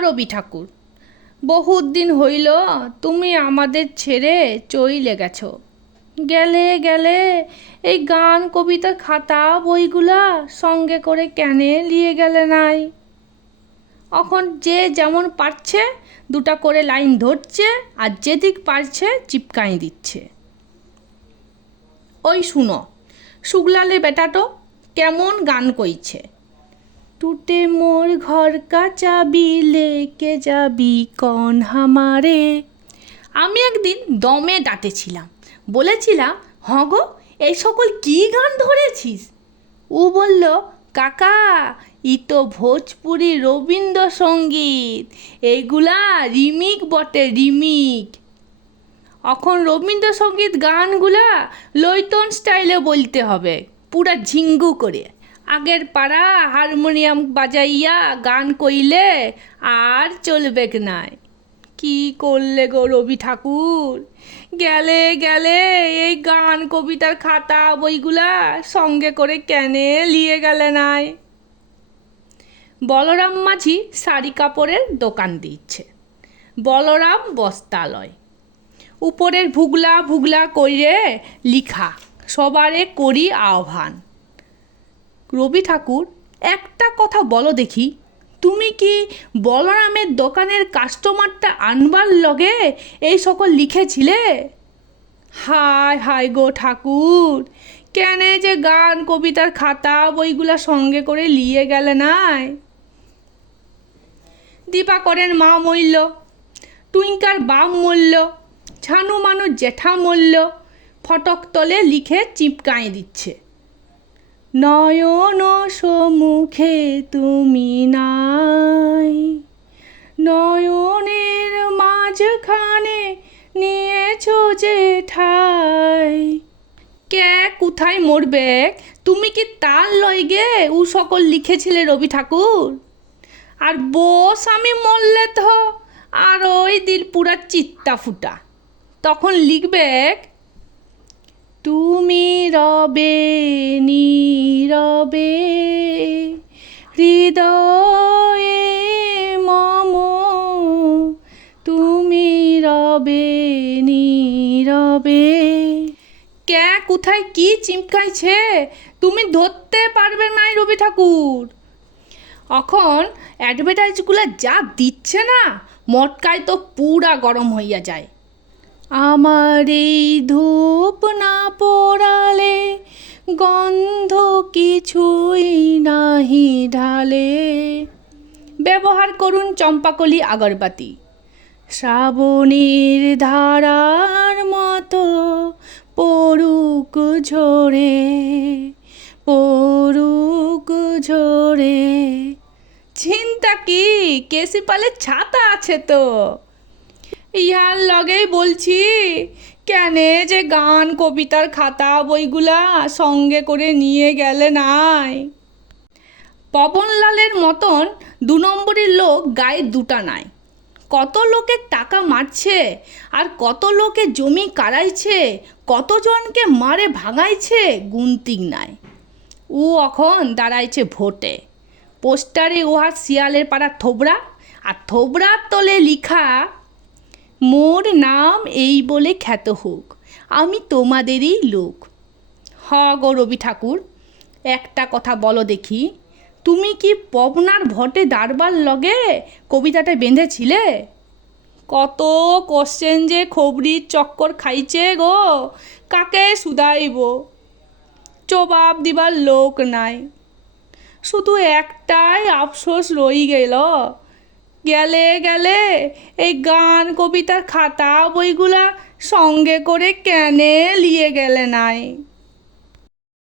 রবি ঠাকুর। বহুত দিন হইল তুমি আমাদের ছেড়ে চইলে গেছ। গেলে গেলে এই গান, কবিতার খাতা, বইগুলা সঙ্গে করে কেনে নিয়ে গেলে নাই। এখন যে যেমন পারছে, দুটা করে লাইন ধরছে আর যেদিক পারছে চিপকাই দিচ্ছে। ওই শুনো শুগলালে বেটাটো কেমন গান কইছে? টুটে মোর ঘর কা চাবি লেকে যাবি কন হামারে? আমি একদিন দমে ডাটেছিলাম। বলেছিলাম হ গো, এই সকল কি গান ধরেছিস? ও বলল, কাকা, ই তো ভোজপুরি রবীন্দ্রসঙ্গীত। এইগুলা রিমিক বটে, রিমিক। এখন রবীন্দ্রসঙ্গীত গানগুলা লৈতন স্টাইলে বলতে হবে, পুরা ঝিঙ্গু করে। আগের পাড়া হারমোনিয়াম বাজাইয়া গান কইলে আর চলবে নাই। কি করলে গো রবি ঠাকুর? গেলে গেলে এই গান কবিতার খাতা বইগুলা সঙ্গে করে কেনে লিয়ে গেলে নাই। বলরাম মাঝি শাড়ি কাপড়ের দোকান দিচ্ছে। বলরাম বস্তালয়। উপরের ভুগলা ভুগলা কইরে লিখা, সবারে করি আহ্বান। রবি ঠাকুর, একটা কথা বলো দেখি। তুমি কি বলরামের দোকানের কাস্টমারটা আনবার লগে এই সকল লিখেছিলে? হায় হায় গো ঠাকুর, কেনে যে গান, কবিতার খাতা, বইগুলা সঙ্গে করে লিয়ে গেলে নাই? দীপাকরের মা মরল, টুইঙ্কার বাপ মরল ছানু মানু জেঠা মরল, ফটক তলে লিখে চিপকাই দিচ্ছে। নয়ন সমুখে তুমি নাই। নয়নের মাঝখানে নিয়েছো যে ঠাই কে কোথায় মরবে? তুমি কি তার লইগে ও সকল লিখেছিলে রবি ঠাকুর। আর বস আমি মরলে তো আর ওই দিল পুরা চিত্তা ফুটা। তখন লিখবে তুমি রবে, নীরবে, হৃদয়ে মম, তুমি রবে, নীরবে। কে কোথায় কি চিমকাইছে? তুমি ধরতে পারবে নাই রবি ঠাকুর। এখন অ্যাডভার্টাইজগুলো যা দিচ্ছে না, মটকায় তো পুরা গরম হইয়া যায়। আমার এই ধূপ না পোড়ালে গন্ধ কিছুই নাহি ঢালে। ব্যবহার করুন চম্পাকলি আগরবাতি। শ্রাবণীর ধারার মতো পড়ুক ঝরে পড়ুক ঝরে। চিন্তা কি কেসি পালে ছাতা আছে তো। ইহার লগেই বলছি, কেনে যে গান, কবিতার খাতা, বইগুলা সঙ্গে করে নিয়ে গেলে নাই? পবনলালের মতন দু নম্বরের লোক গায়ে দুটা নাই। কত লোকে টাকা মারছে আর কত লোকে জমি কারাইছে কতজনকে মারে ভাঙাইছে গুনতিক নাই। ও এখন দাঁড়াইছে ভোটে। পোস্টারে উহার শিয়ালের পাড়া থোবড়া, আর থোবড়ার তলে লিখা মোর নাম এই বলে খ্যাত হোক, আমি তোমাদেরই লোক। হ গো রবি ঠাকুর, একটা কথা বলো দেখি, তুমি কি পবনার ভটে দাঁড়বার লগে কবিতাটা বেঁধেছিলে? কত কোশ্চেন যে খবরির চক্কর খাইছে গো, কাকে শুধাইব? জবাব দিবার লোক নাই। শুধু একটাই আফসোস রই গেল গেলে গেলে এই গান কবিতার খাতা বইগুলা সঙ্গে করে কেনে লিয়ে গেলে নাই।